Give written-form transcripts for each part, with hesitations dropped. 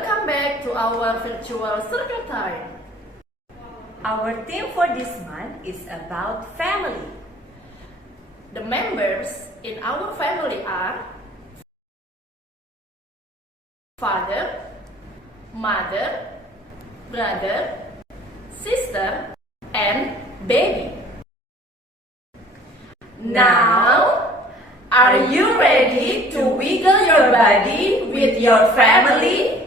Welcome back to our virtual circle time. Our theme for this month is about family. The members in our family are father, mother, brother, sister, and baby. Now, are you ready to wiggle your body with your family?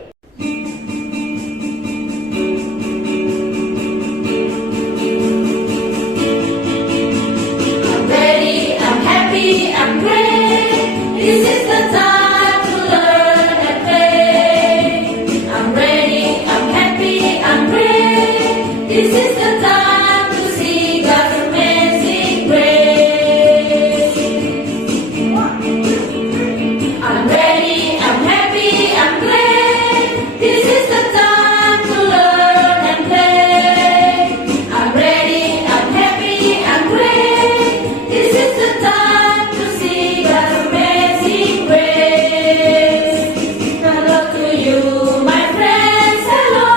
I'm ready, I'm happy, I'm great. This is the time to learn and play. I'm ready, I'm happy, I'm great. This is the time to see God's amazing grace. I'm ready, I'm happy, I'm great. This is the time to learn and play. I'm ready, I'm happy, I'm great. This is the time to see God's amazing grace. Hello to you, my friends, hello.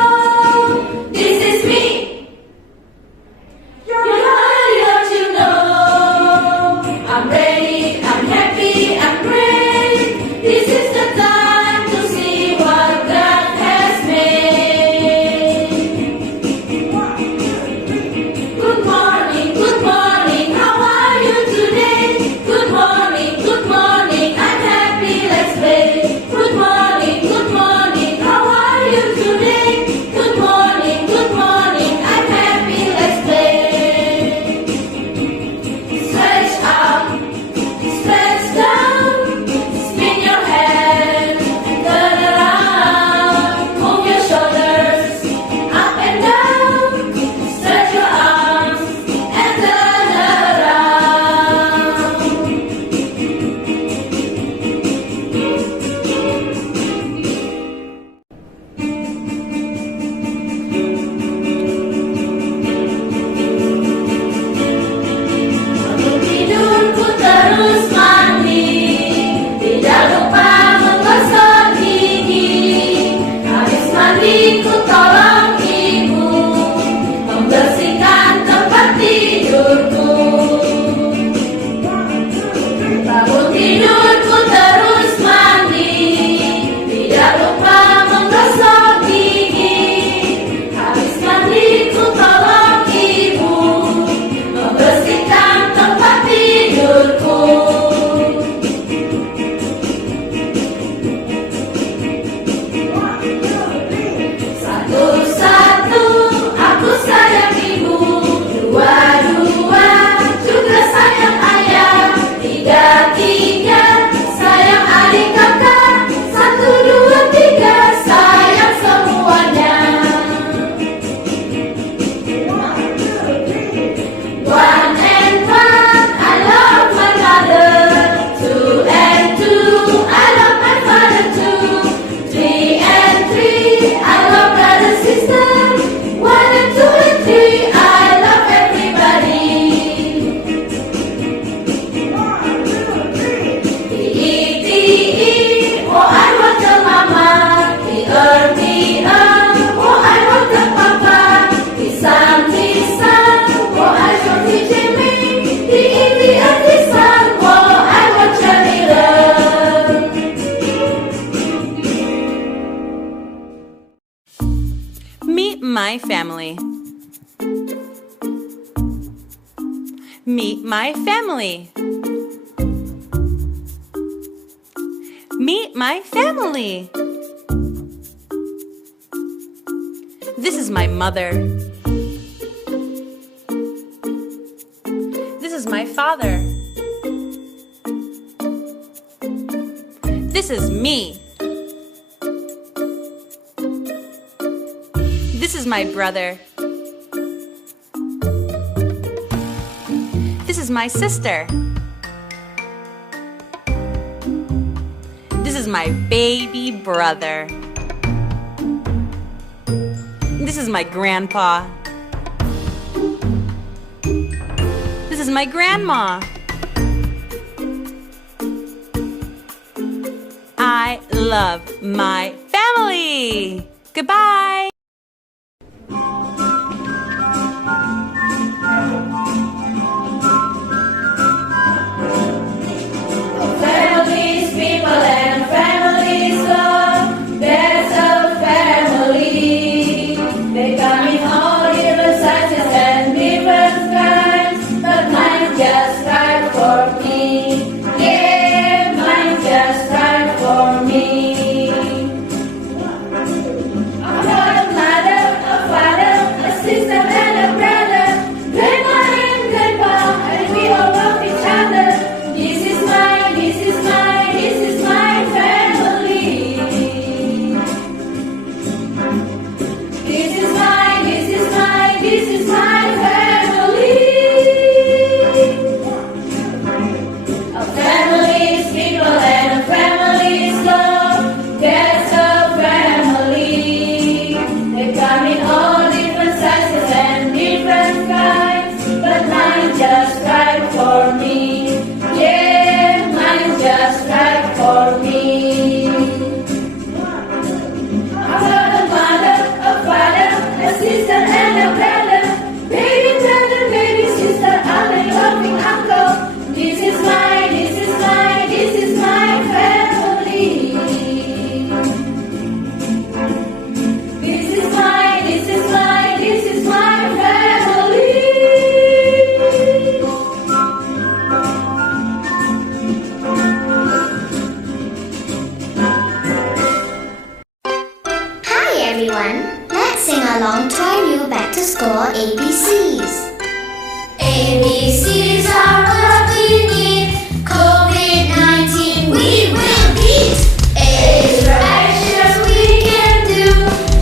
This is me. You're ready, don't you know? I'm ready, I'm happy, I'm great. This is the time to see what God has made. Good morning, how are you today? Good morning, I'm happy, let's play. Good morning, how are you today? Good morning, I'm happy, let's play. Stretch up, stretch down, spin your head, turn around, move your shoulders up and down, stretch your arms and turn around. Bangun tidurku terus mandi, tidak lupa menggosok gigi. Habis mandiku tolong ibu membersihkan tempat tidurku. Bangun tidurku terus mandi, tidak lupa menggosok gigi. Habis mandiku tolong ibu membersihkan tempat tidurku. Satu-satu aku sayang ibu, dua-dua juga sayang ayah, tiga-tiga sayang adik kakak, satu, dua, tiga sayang semuanya. One and one, I love my mother. Two and two, I love my father too. Three and three, I love brother sister. One and two and three, I love everybody. T-E-T-E, oh I want the mama. T-E-T-E, oh I want the papa. T-Sam, oh I want the Jimmy. T-E-T-E, oh I want Jamila. Meet my family. Meet my family. Meet my family. This is my mother. This is my father. This is me. This is my brother. This is my sister. This is my baby brother. This is my grandpa. This is my grandma. I love my family. Goodbye! Families, people, and families love. There's a family. They come in all different sizes and different kinds, but mine just right for me. Yeah, mine just right for me. I've got a mother, a father, a sister, and a brother, grandma and grandpa, and we all love each other. This is my, this is my, this is my family. This is my, this is my, this is my family. A family's people and a family's love. There's a family. They come in all different sizes and different kinds, but mine just right for me. Yeah, mine just right for me. I've got a mother, a father, a sister, and a brother, baby sister, and a loving uncle. This is my, this is my, this is my family. This is my, this is my, this is my family. Hi everyone! Let's sing along to our new back to school ABCs. ABCs are what we need. COVID-19 we will beat. A's for actions we can do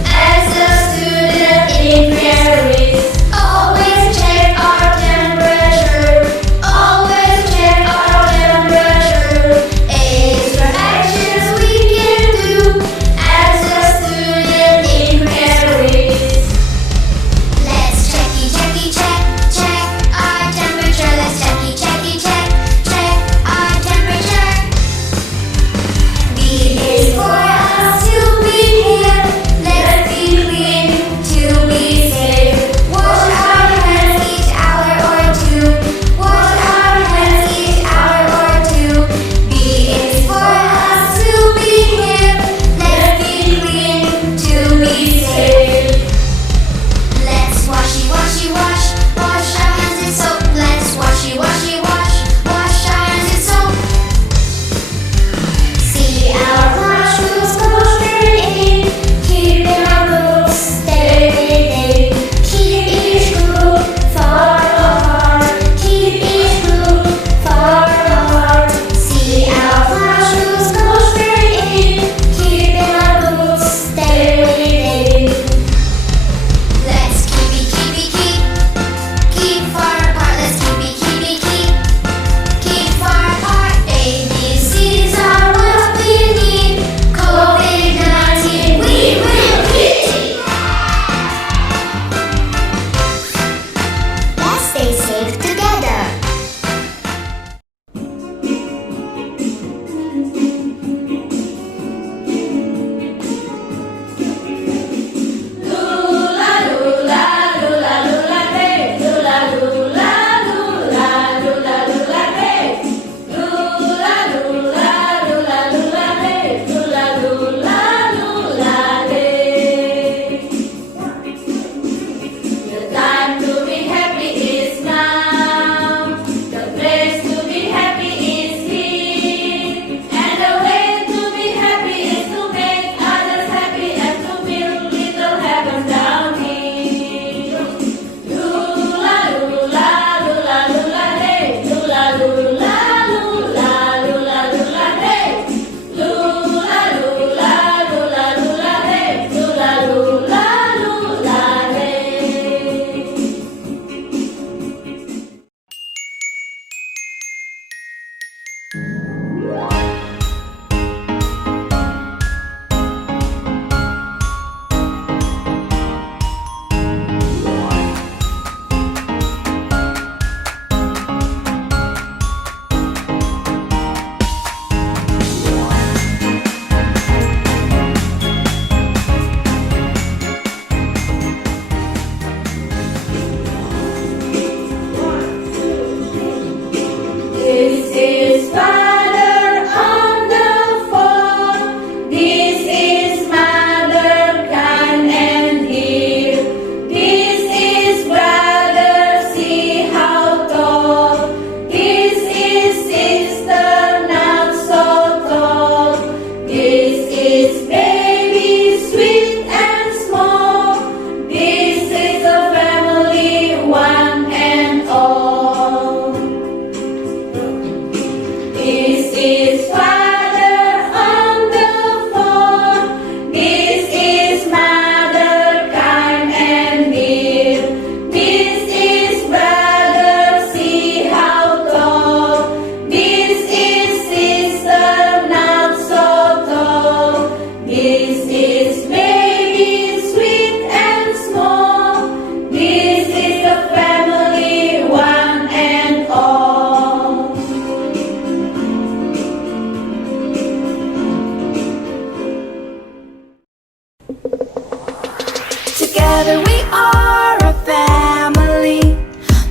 as a student in Charis. Always check our temperature. Always check our temperature. A's for actions we can do as a student in Charis. Let's check our temperature. Let's check Together we are a family.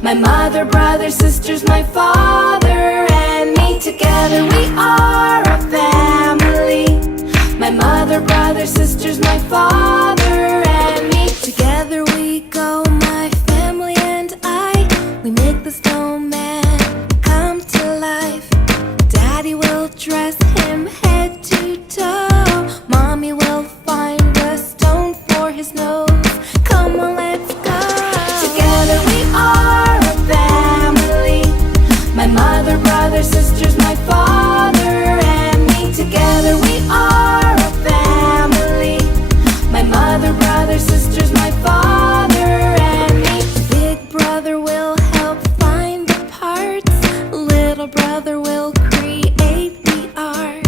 My mother, brother, sisters, my father, and me. Together we are a family. My mother, brother, sisters, my father, and me. Together we go, my family and I. We make the snowman come to life. Daddy will dress him head to toe. Mommy will find a stone for his nose. Come on, let's go. Together we are a family. My mother, brother, sisters, my father, and me. Together we are a family. My mother, brother, sisters, my father, and me. Big brother will help find the parts. Little brother will create the art.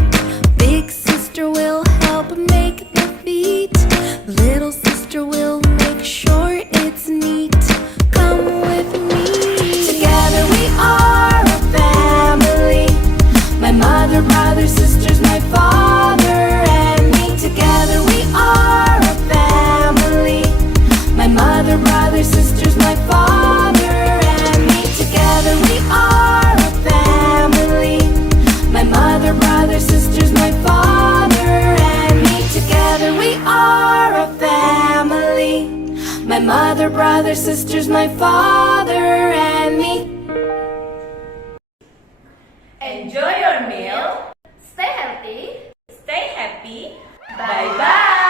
Big sister will help make the feet. Little sister will make sure it's neat. Come with me. Together we are a family. My mother, brother, sisters, my father, and me. Together we are a family. My mother, brother, sisters, my father, and me. Together we are a family. My mother, brother, sisters, my father, and me. Together we are a family. My mother, brother, sisters, my father, and me. Enjoy your meal. Stay healthy. Stay happy. Bye-bye. Bye.